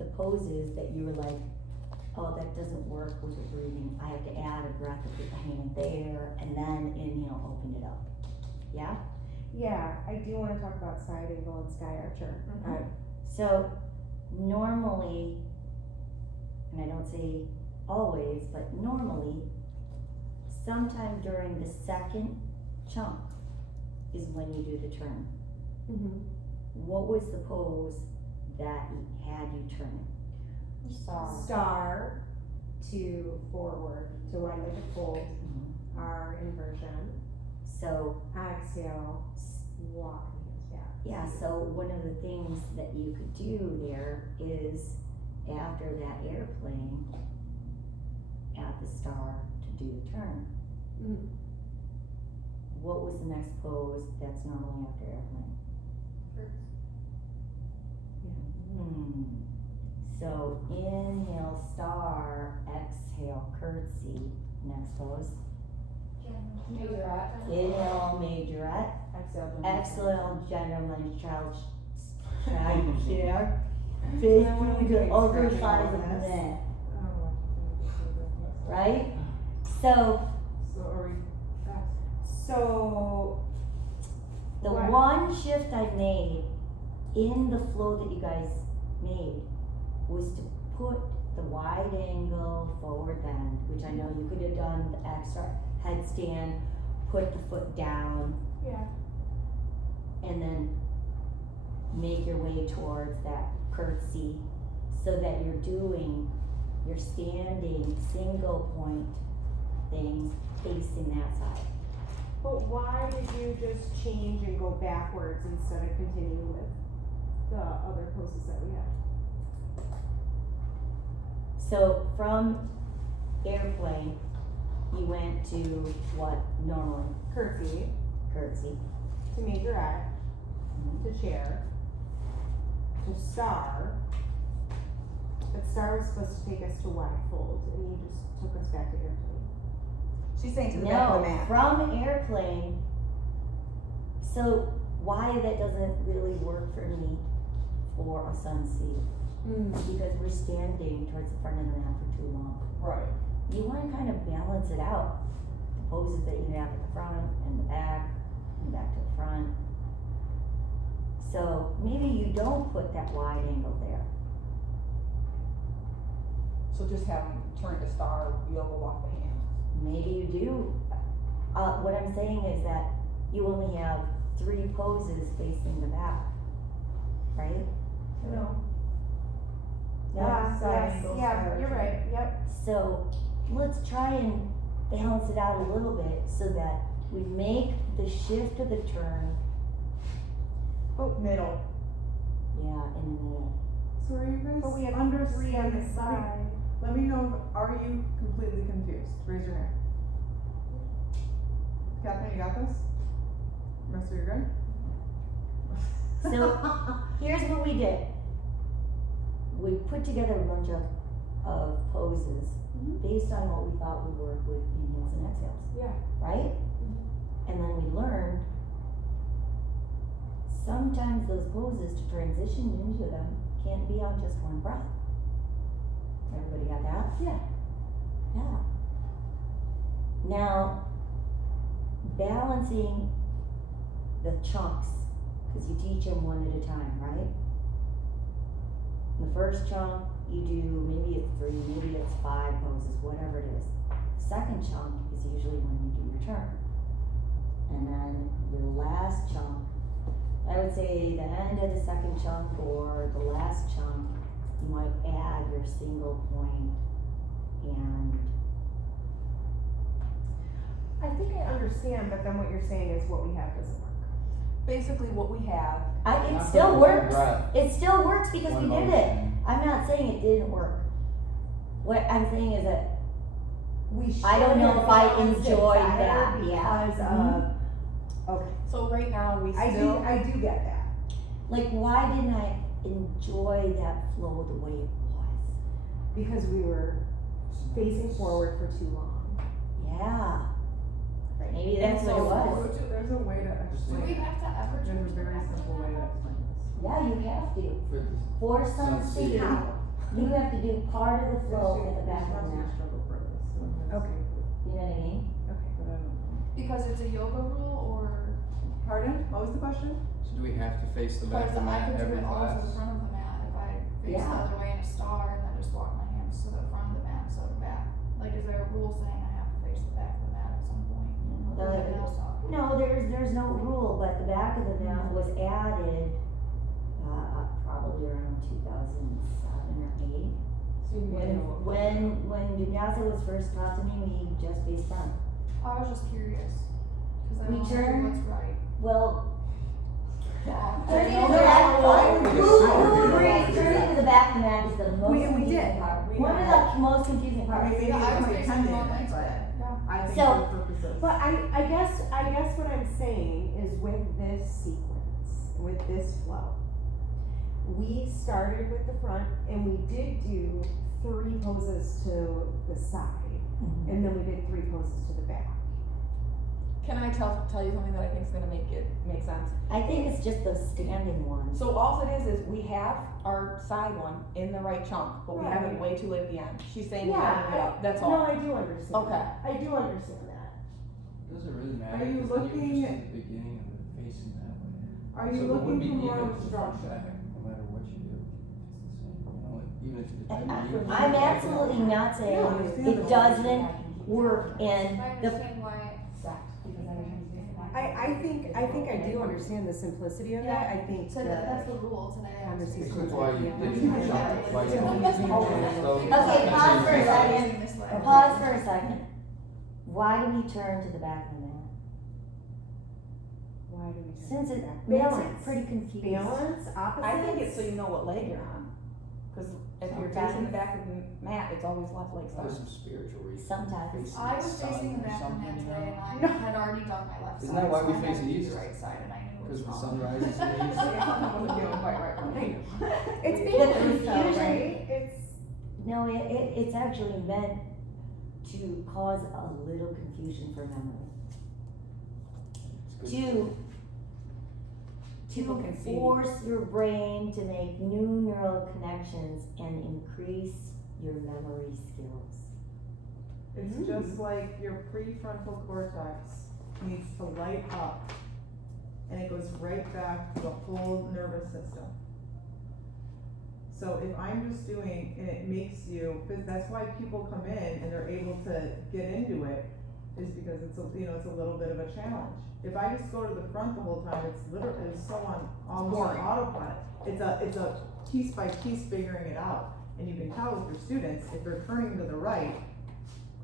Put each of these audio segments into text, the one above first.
the poses that you were like, oh, that doesn't work with the breathing, I have to add a breath and put the hand there, and then inhale, open it up. Yeah? Yeah, I do wanna talk about side angle and sky archer. So normally, and I don't say always, but normally, sometime during the second chunk is when you do the turn. What was the pose that had you turn? Star to forward, to wide like a fold, R inversion. So, Exhale, walk hands back. yeah, so one of the things that you could do there is after that airplane, add the star to do the turn. What was the next pose that's normally after airplane? So inhale star, exhale curtsy, next pose. Majorette. Inhale majorette, exhale general child chair. Facing the other side of the neck, right? So So the What? one shift I made in the flow that you guys made was to put the wide angle forward bend, which I know you could have done the extra headstand, put the foot down, yeah, and then make your way towards that curtsy so that you're standing single point things facing that side. but why did you just change and go backwards instead of continuing with the other poses that we had? So from airplane, you went to what normally? Curtsy Curtsy. to majorette to chair to star. But star was supposed to take us to wide fold, and you just took us back to airplane. She's saying to the back of the No, mat. from airplane. So why that doesn't really work for me for a sun seat? Because we're standing towards the front of the mat for too long. Right. You want to kind of balance it out. The poses that you have at the front and the back, and back to the front. So maybe you don't put that wide angle there. So just have them turn to star, yoga walk the hands. Maybe you do. What I'm saying is that you only have 3 poses facing the back, right? No. No? Yeah, you're right, yep. So let's try and balance it out a little bit so that we make the shift of the turn, Middle. yeah, in the middle. So are you guys But we have understanding? 3 on the side. Let me know, are you completely confused? Raise your hand. Catherine, you got this? Mercer, you're good? So here's what we did. We put together a bunch of poses based on what we thought would work with inhales and exhales, Yeah. right? And then we learned sometimes those poses to transition into them can't be on just one breath. Everybody got that? Yeah. Yeah. Now, balancing the chunks, because you teach them one at a time, right? The first chunk, you do, maybe it's 3, maybe it's 5 poses, whatever it is. The second chunk is usually when you do your turn. And then your last chunk, I would say the end of the second chunk or the last chunk, you might add your single point and I think I understand, but then what you're saying is what we have doesn't work. Basically what we have, it Not still for one works. breath. It still works because One we did it. motion. I'm not saying it didn't work. What I'm saying is that We should I don't know have if I balanced it enjoyed better that, yeah. Because of, okay, so right now we I still, do get that. like, why didn't I enjoy that flow the way it was? Because we were facing forward for too long. Yeah. Right. Maybe that's what it was. There's a way to Do explain we it. have to ever There's a change very the simple way to explain this. Yeah, you have to. For the For sun sun seating, seating. You have to do part of the flow at the back of the mat. Struggle for this. Okay, You know what I mean? okay. But I don't know. Because it's a yoga rule, or Pardon? What was the question? So do we have to face the back because of the I mat could do every it all to class? the front of the mat if I face Yeah. the other way in a star and then just walk my hands to the front of the mat instead of back. Like, is there a rule saying I have to face the back of the mat at some point? Or is it no star? No, there's no rule, but the back of the mat was added, probably around 2007 or 8. So you When, know. when Vinyasa was first taught to me, we just faced front. I was just curious, cause I We want to turn- do what's right. Well, Well, turning I to know the back, I- who agrees, turning to the back of the mat is the most We confusing did. part. We One of did. the most confusing I parts. mean, maybe Yeah, I was it's facing intended, one next but day, yeah. I think So- for purposes. But I guess what I'm saying is with this sequence, with this flow, we started with the front and we did do 3 poses to the side, Mhm. and then we did 3 poses to the back. Can I tell you something that I think is gonna make sense? I think it's just those standing ones. So all it is we have our side one in the right chunk, but we have it Right. way too late at the end. She's saying we Yeah, have it up, that's all. No, I do understand Okay. that. I do understand that. Does it really matter? Are you 'Cause then looking you're at- just at the beginning of it facing that way. Are So you it would looking be for more even if it's front instruction? back, no matter what you do. It's the same, you know, like, even if you do I'm absolutely not saying No, understand it that. doesn't work and I the, understand why. I think I do understand the simplicity of that. I think So that's the rule today. conversation. This is why you did your jump, why you did Okay, pause for a second. Using this way. Pause for a second. Why do we turn to the back of the mat? Why do we? turn Since to it the back? makes Balance. it pretty confusing. Balance, opposites. I think it's so you know what leg you're on. Cause if you're Sometimes. facing the back of the mat, it's always left leg There's side. some spiritual reasons. Sometimes. Facing I was the sun facing the or back of the something, mat you today know? and I had already done my left side. Isn't that why so we I had face to the do east? the right side and I knew it Because was the wrong. sun rises in the east. Something wasn't feeling quite right for me. It's The balance though, confusion- right? It's. No, it's actually meant to cause a little confusion for memory. It's good. People To can see. force your brain to make new neural connections and increase your memory skills. It's just like your prefrontal cortex needs to light up and it goes right back to the whole nervous system. So if I'm just doing, and it makes you, because that's why people come in and they're able to get into it, is because it's a, it's a little bit of a challenge. If I just go to the front the whole time, it's literally, it's so on, almost on Boring. autopilot. It's a piece by piece figuring it out. And you can tell with your students, if they're turning to the right,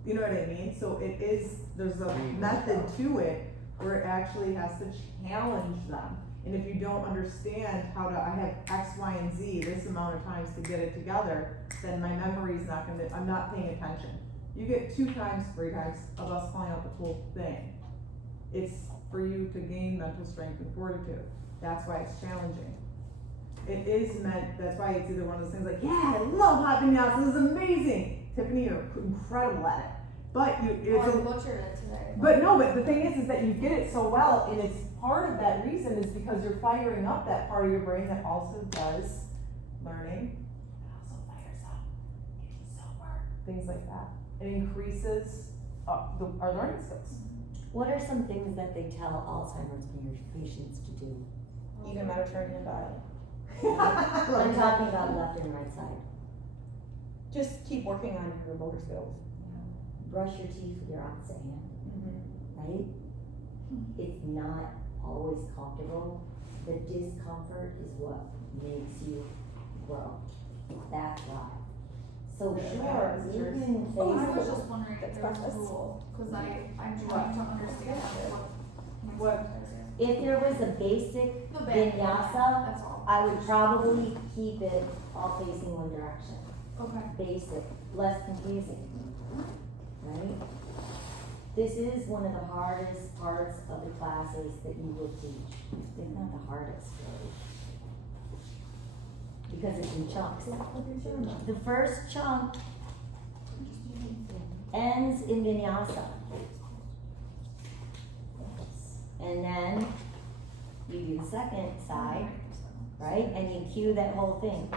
you know what I mean? So it is, there's a method to it where it actually has to challenge them. And if you don't understand how to, I have X, Y, and Z, this amount of times to get it together, then my memory's not gonna, I'm not paying attention. You get 2 times, 3 times of us calling out the whole thing. It's for you to gain mental strength and fortitude. That's why it's challenging. It is meant, that's why it's either one of those things like, yeah, I love hot vinyasa, this is amazing. Tiffany, you're incredible at it. But you, Oh, it's I a, butchered it today. but no, but the thing is that you get it so well, and it's part of that reason is because you're firing up that part of your brain that also does learning. It also fires up, gets you sober, things like that. It increases our learning skills. What are some things that they tell Alzheimer's patients to do? Eat a Mediterranean diet. I'm talking about left and right side. Just keep working on your motor skills. Brush your teeth with your opposite hand, Mm-hmm. right? It's not always comfortable. The discomfort is what makes you grow. That's why. So Yeah, sure, that's you true. can Oh, I face was just wondering if there was a That's rule, cause I'm trying to understand What? if there was a basic The back, vinyasa, that's all. I would probably keep it all facing one direction. Okay. Basic, less confusing, right? This is one of the hardest parts of the classes that you will teach. It's not the hardest, really. Because it's in chunks. The first chunk ends in vinyasa. And then you do the second side, right? And you cue that whole thing.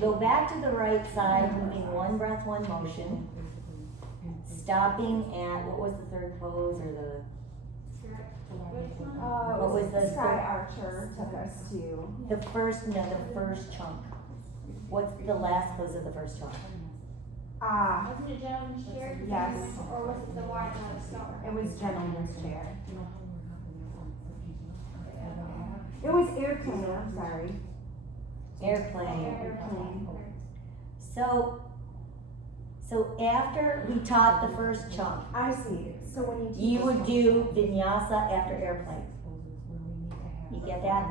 go back to the right side, moving one breath, one motion. Stopping at, what was the third pose or the, What was the Sky Archer took us to. the first chunk? What's the last pose of the first chunk? Wasn't it gentleman's chair? Yes. Or was it the wide star? It was gentleman's chair. It was airplane, I'm sorry. Airplane. Airplane. So after we taught the first chunk, I see, so when you teach. you would do vinyasa after airplane. You get that?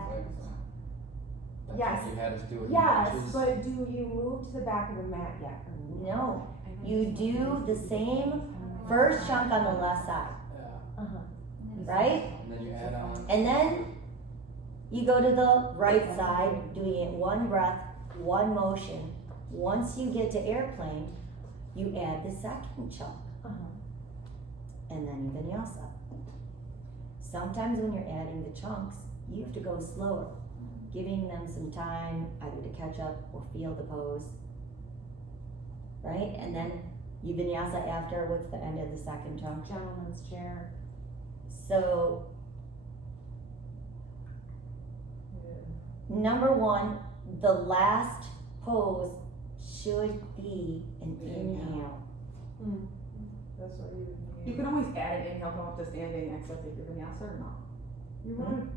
That's Yes. what you had us do it. Yes, but do you move to the back of the mat yet? No, you do the same first chunk on the left side, Yeah, right? and then you add on. And then you go to the right side, doing it one breath, one motion. Once you get to airplane, you add the second chunk. And then you vinyasa. Sometimes when you're adding the chunks, you have to go slower, giving them some time either to catch up or feel the pose. Right? And then you vinyasa after, what's the end of the second chunk? Gentleman's chair. So, number one, the last pose should be an inhale. That's what you would You can always add an inhale, come up to standing, exhale, take your vinyasa or not? You would?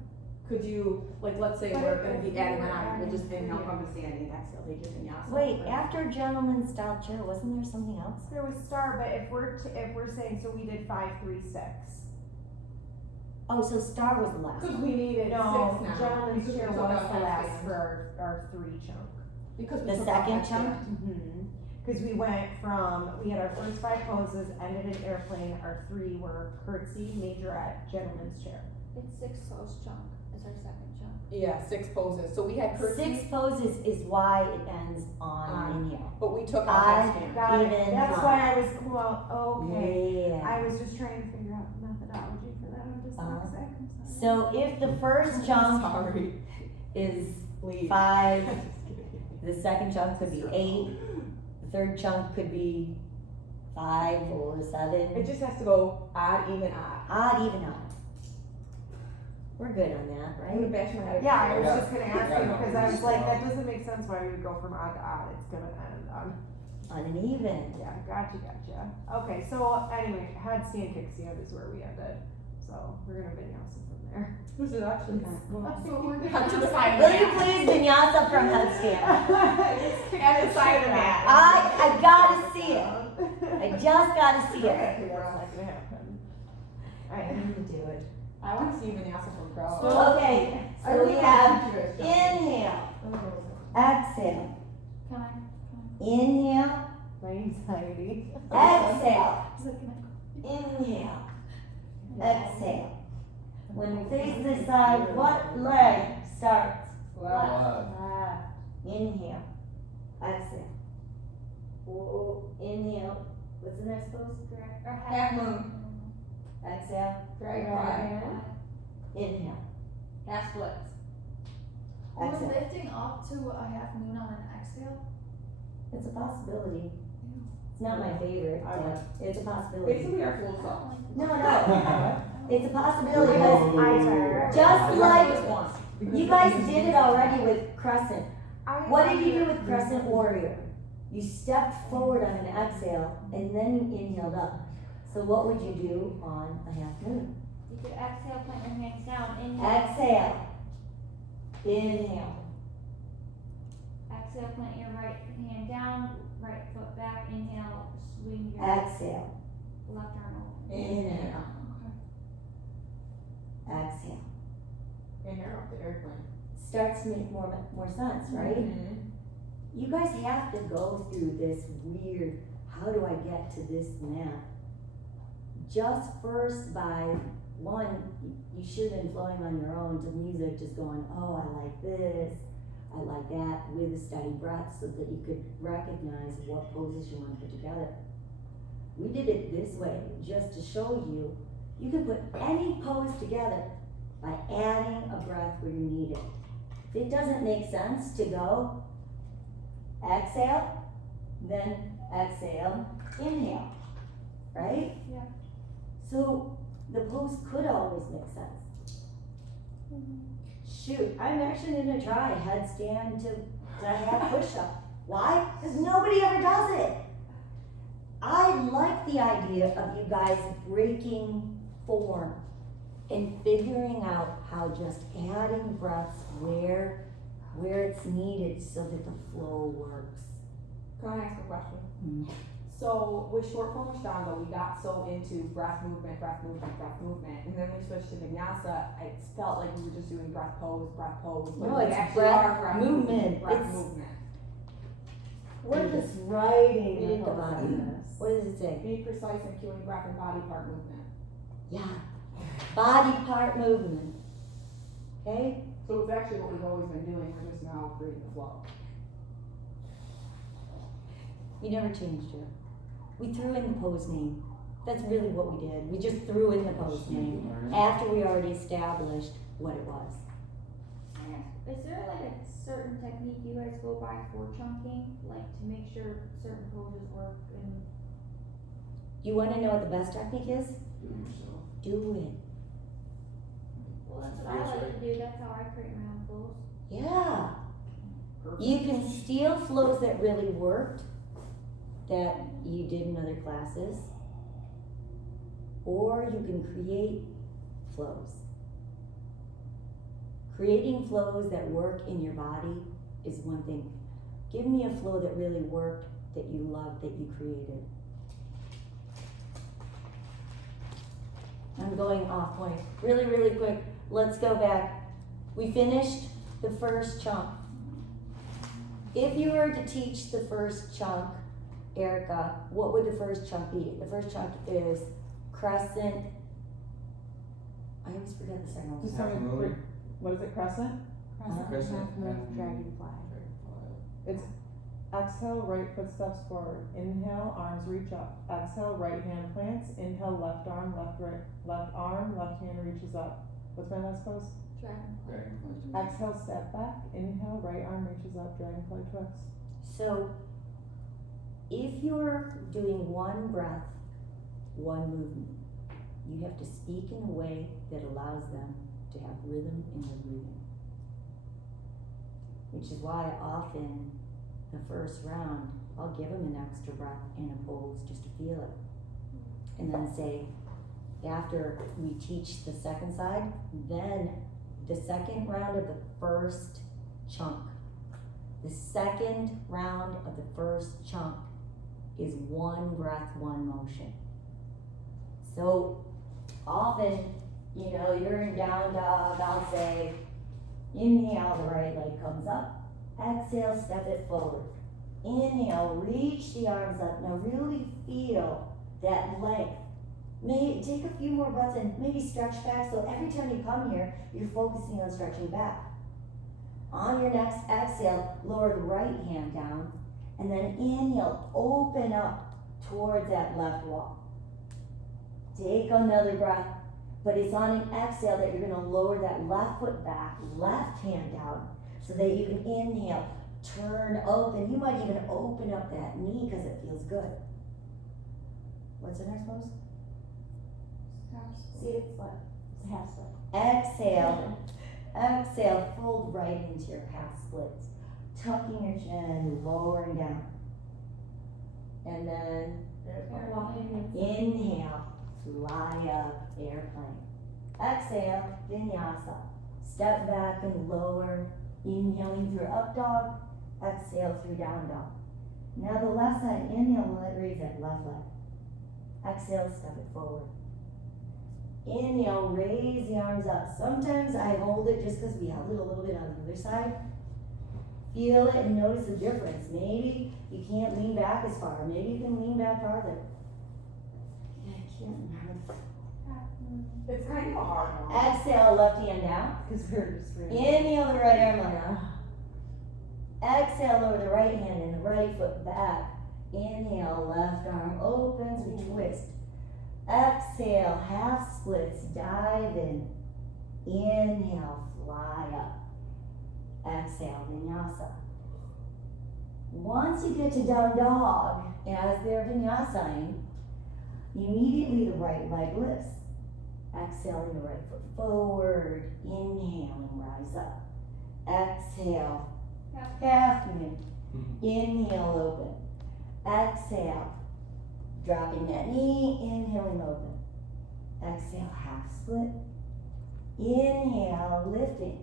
Could you, like, let's say But we're if gonna be you adding were on, we'll just adding- inhale, come to standing, exhale, take your vinyasa. Wait, after gentleman's style chair, wasn't there something else? There was star, but if we're saying, so we did 5, 3, 6. Oh, so star was the last Cause one. we needed No, 6 now. gentleman's Because we chair took was out the last handstands. for our 3 chunk. Because we The took out second chunk? handstands. Cause we went from, we had our first 5 poses, ended in airplane, our 3 were curtsy, majorette, gentleman's chair. It's 6 pose chunk, is our second chunk. Yeah, 6 poses, so we had curtsy, 6 poses is why it ends on On. inhale. but we took out I handstands. Got it, Even that's high. why I was, well, okay. Yeah. I was just trying to figure out methodology for that, I'm just Uh-huh. I'm sorry. So if the first chunk Sorry. is Leave. 5, the second chunk could be 8, the third chunk could be 5 or It 7. just has to go odd, even, odd. Odd, even odd. We're good on that, I'm gonna right? bash my head. Yeah, I was Yeah. just gonna I ask got you, it. because I was like, that doesn't make sense why we would go from odd to odd, it's gonna end on, Uneven. yeah, gotcha. Okay, so anyway, headstand kickstand is where we ended, so we're gonna vinyasa from there. This is actually kind of. So we're Cut to the gonna. side. Will you please vinyasa from headstand? At the side of the mat. I gotta see it. I just gotta see it. That's not gonna happen. Alright, need to do it. I wanna see vinyasa from crowd. Okay, so we have inhale, exhale, Can I? inhale, my anxiety. exhale, Is it, can inhale, exhale. When we face this side, what leg starts? Left. Inhale, exhale. Oh, inhale, what's the next pose? Or Half moon. Exhale, Drag Right. inhale, Half splits. We're exhale. lifting up to a half moon on an exhale. It's a possibility. It's not my favorite, but it's a possibility. Basically our full self. No, it's a possibility because I just like This one. you guys did it already with crescent. What did you do with crescent warrior? You stepped forward on an exhale and then you inhaled up. So what would you do on a half moon? You could exhale, plant your hands down, inhale. Exhale. Inhale. Exhale, plant your right hand down, right foot back, inhale, swing your Exhale. left arm open. Inhale. Exhale. And you're off the airplane. Starts to make more sense, right? Mhm. You guys have to go through this weird, how do I get to this mat? Just first by one, you should have been flowing on your own to music, just going, oh, I like this, I like that, with a steady breath so that you could recognize what poses you want to put together. We did it this way, just to show you, you can put any pose together by adding a breath where you need it. If it doesn't make sense to go exhale, then exhale, inhale, right? Yeah. So the pose could always make sense. Shoot, I'm actually gonna try headstand to half push-up. Why? Because nobody ever does it. I like the idea of you guys breaking form and figuring out how just adding breaths where it's needed so that the flow works. Can I ask a question? Mm. So with short form Ashtanga, we got so into breath movement, and then we switched to Vinyasa. It felt like we were just doing breath pose, but No, we it's actually breath are breath movement. breath It's- movement. We're just writing Read the the body. poses. What does it say? Be precise in cueing breath and body part movement. Yeah, body part movement. Okay? So it's actually what we've always been doing, we're just now creating the flow. We never changed it. We threw in the pose name. That's really what we did. We just threw in the pose name after we already established what it was. Is there like a certain technique you guys go by for chunking, like to make sure certain poses work and? You wanna know what the best technique is? Do it yourself. Do it. Well, that's what I like to do, that's how I create my own flows. Yeah. You can steal flows that really worked, that you did in other classes, or you can create flows. Creating flows that work in your body is one thing. Give me a flow that really worked, that you loved, that you created. I'm going off point. Really, really quick. Let's go back. We finished the first chunk. If you were to teach the first chunk, Erica, what would the first chunk be? The first chunk is crescent. I always forget the second one. Just Half tell me, moon. what is it, crescent? Crescent, half moon, dragonfly. Dragonfly. Exhale, right foot steps forward. Inhale, arms reach up. Exhale, right hand plants. Inhale, left arm, left arm, left hand reaches up. What's my last pose? Dragonfly. Exhale, step back. Inhale, right arm reaches up, dragonfly twist. So, if you're doing one breath, one movement, you have to speak in a way that allows them to have rhythm in their breathing. Which is why often the first round, I'll give them an extra breath and a pose just to feel it. And then say, after we teach the second side, then the second round of the first chunk. The second round of the first chunk is one breath, one motion. So often, you're in down dog, I'll say, inhale, the right leg comes up. Exhale, step it forward. Inhale, reach the arms up. Now really feel that length. Maybe take a few more breaths and maybe stretch back. So every time you come here, you're focusing on stretching back. On your next exhale, lower the right hand down. And then inhale, open up towards that left wall. Take another breath. But it's on an exhale that you're gonna lower that left foot back, left hand down, so that you can inhale, turn open. You might even open up that knee because it feels good. What's the next pose? Seated split, it's a half split. Exhale, exhale, fold right into your half splits, tucking your chin, lowering down. And then inhale, fly up, airplane. Exhale, vinyasa. Step back and lower, inhaling through up dog, exhale through down dog. Now the left side, inhale, raise that left leg. Exhale, step it forward. Inhale, raise the arms up. Sometimes I hold it just because we held it a little bit on the other side. Feel it and notice the difference. Maybe you can't lean back as far. Maybe you can lean back farther. Yeah, I can't remember. It's kind of a hard one. Exhale, left hand down. Because we're just really. Inhale, the right arm up. Exhale, lower the right hand and the right foot back. Inhale, left arm opens, we twist. Exhale, half splits, dive in. Inhale, fly up. Exhale, vinyasa. Once you get to down dog, as they're vinyasaing, immediately the right leg lifts. Exhaling the right foot forward, inhaling, rise up. Exhale, half moon. Inhale, open. Exhale, dropping that knee, inhaling, open. Exhale, half split. Inhale, lifting.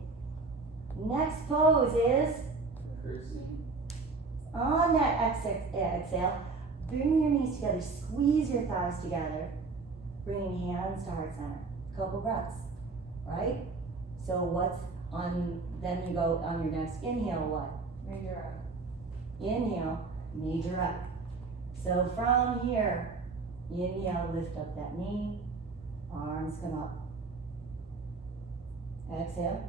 Next pose is on that exhale, bring your knees together, squeeze your thighs together, bringing hands to heart center. Couple breaths, right? So what's on, then you go on your next inhale, what? Major up. Inhale, major up. So from here, inhale, lift up that knee, arms come up. Exhale.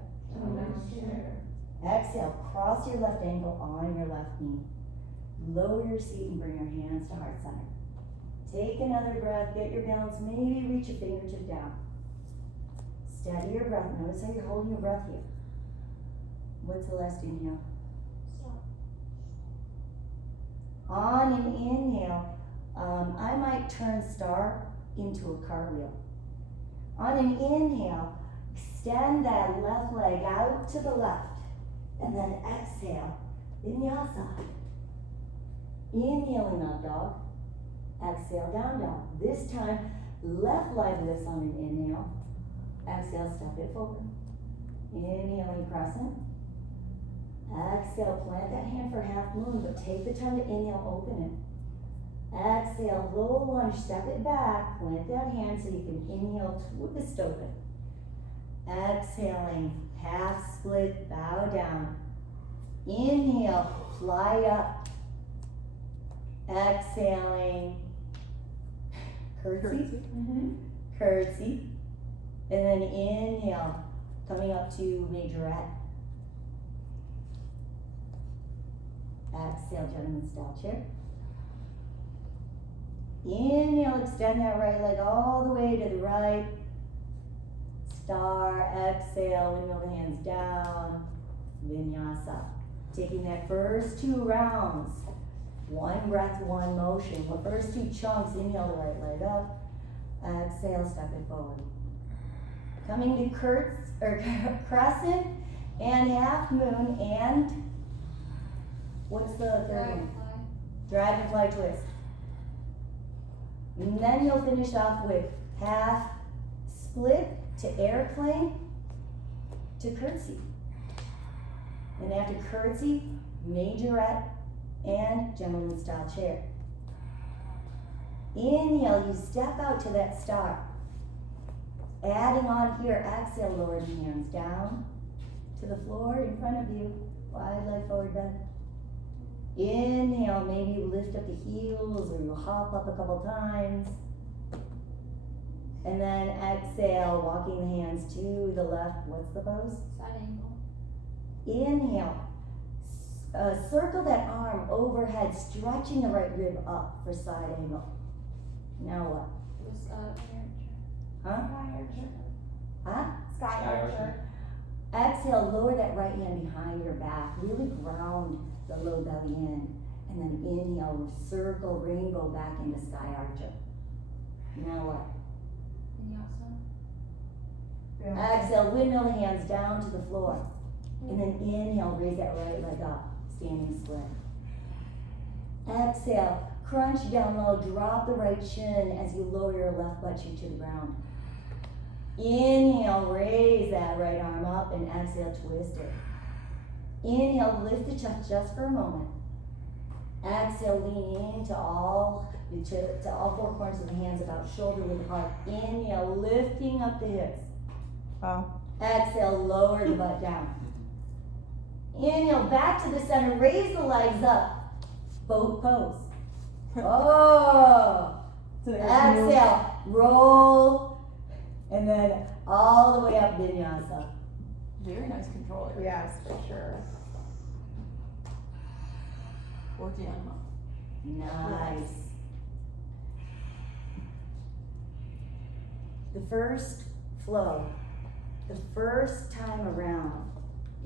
Exhale, cross your left ankle on your left knee. Lower your seat and bring your hands to heart center. Take another breath, get your balance, maybe reach a fingertip down. Steady your breath, notice how you're holding your breath here. What's the last inhale? On an inhale, I might turn star into a cartwheel. On an inhale, extend that left leg out to the left, and then exhale, vinyasa. Inhaling up dog, exhale down dog. This time, left leg lifts on an inhale, exhale, step it forward. Inhaling crescent, exhale, plant that hand for half moon, but take the time to inhale, open it. Exhale, low lunge, step it back, plant that hand so you can inhale, twist open. Exhaling, half split, bow down. Inhale, fly up. Exhaling, curtsy. Curtsy. And then inhale, coming up to majorette. Exhale, gentleman style chair. Inhale, extend that right leg all the way to the right. Star, exhale, windmill the hands down. Vinyasa. Taking that first 2 rounds. 1 breath, 1 motion. The first 2 chunks, inhale the right leg up. Exhale, step it forward. Coming to crescent and half moon and what's the third one? Dragonfly twist. And then you'll finish off with half split to airplane to curtsy. And after curtsy, majorette and gentleman style chair. Inhale, you step out to that star. Adding on here, exhale, lower the hands down to the floor in front of you. Wide leg forward bend. Inhale, maybe you lift up the heels or you hop up a couple times. And then exhale, walking the hands to the left. What's the pose? Side angle. Inhale, circle that arm overhead, stretching the right rib up for side angle. Now what? It was, Huh? Sky archer. Huh? Sky archer. Exhale, lower that right hand behind your back. Really ground the low belly in. And then inhale, circle rainbow back into sky archer. Now what? Vinyasa. Exhale, windmill the hands down to the floor. And then inhale, raise that right leg up, standing split. Exhale, crunch down low, drop the right shin as you lower your left butt cheek to the ground. Inhale, raise that right arm up, and exhale, twist it. Inhale, lift the chest just for a moment. Exhale, lean into all 4 corners of the hands, about shoulder width apart. Inhale, lifting up the hips. Oh. Exhale, lower the butt down. Inhale, back to the center, raise the legs up. Boat pose. Oh! So there's no- Exhale, roll, and then all the way up, vinyasa. Very nice control area. Yes, for sure. Or Gemma. Nice. The first flow, the first time around,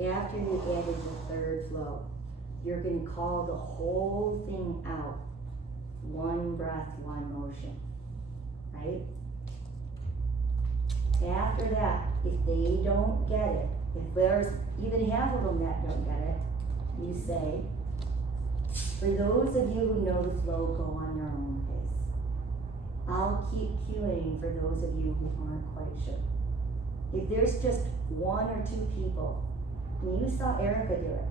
after you added your third flow, you're gonna call the whole thing out. One breath, one motion, right? After that, if they don't get it, if there's even half of them that don't get it, you say, for those of you who know the flow, go on your own pace. I'll keep cueing for those of you who aren't quite sure. If there's just one or two people, and you saw Erica do it,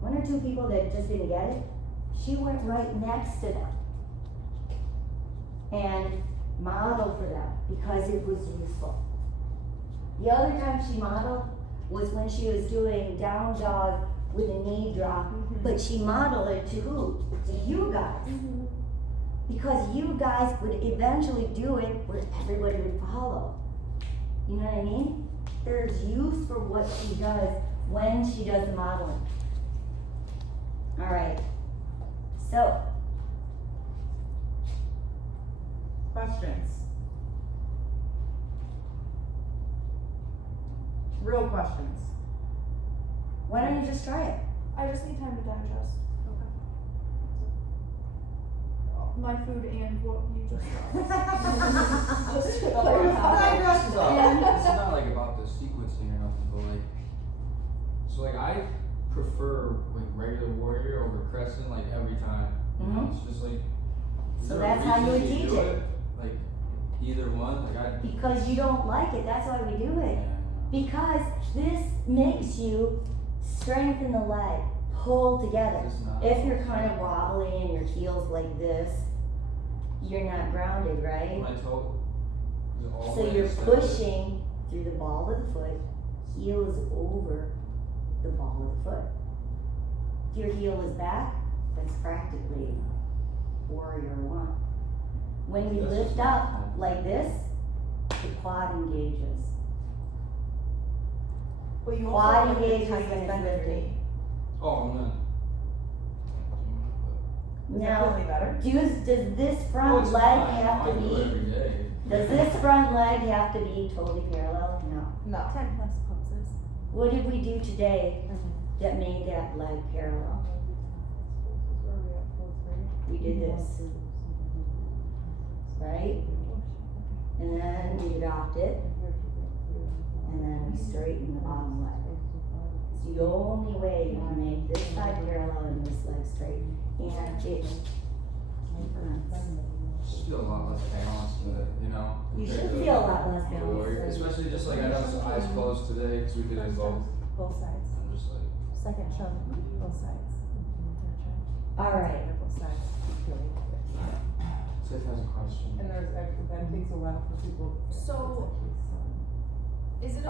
one or two people that just didn't get it, she went right next to them and modeled for them because it was useful. The other time she modeled was when she was doing down dog with a knee drop, but she modeled it to who? To you guys. Because you guys would eventually do it where everybody would follow. You know what I mean? There's use for what she does when she does the modeling. Alright, so, Questions? Real questions. why don't you just try it? I just need time to digest. My food and what you just said. Just to clarify. It's not like about the sequencing or nothing, but like, so like I prefer like regular warrior over crescent like every time. You know, it's just like. is So there a that's how you would reason teach do it. Like either one, like I. Because you don't like it, that's why we do it. Because this makes you strengthen the leg, pull together. It's not. If you're kind of wobbly and your heel's like this, you're not grounded, right? My toe is all So the way you're extended. pushing through the ball of the foot, heel is over the ball of the foot. If your heel is back, that's practically warrior one. When we That's lift up like this, the quad engages. Well, you Quad also want to engages tighten when it's bend your lifted. knee. Oh, I'm not. Does that feel Now, any better? does this Oh, front it's leg fine. have to I do it be, every day. does this front leg have to be totally parallel? No. No. 10 plus poses. What did we do today that made that leg parallel? We did this, right? And then we dropped it, and then we straightened the bottom leg. It's the only way you can make this side parallel and this leg straight. And it, Just feel a lot less balanced with it, you know? you compared should to feel a lot less the warrior. balanced. Especially just like I done some eyes closed today because we did it both. Both sides. I'm just like, Second chunk, both sides. Alright, Both sides. Tiff has a question. And there's, that takes a while for people. So, is it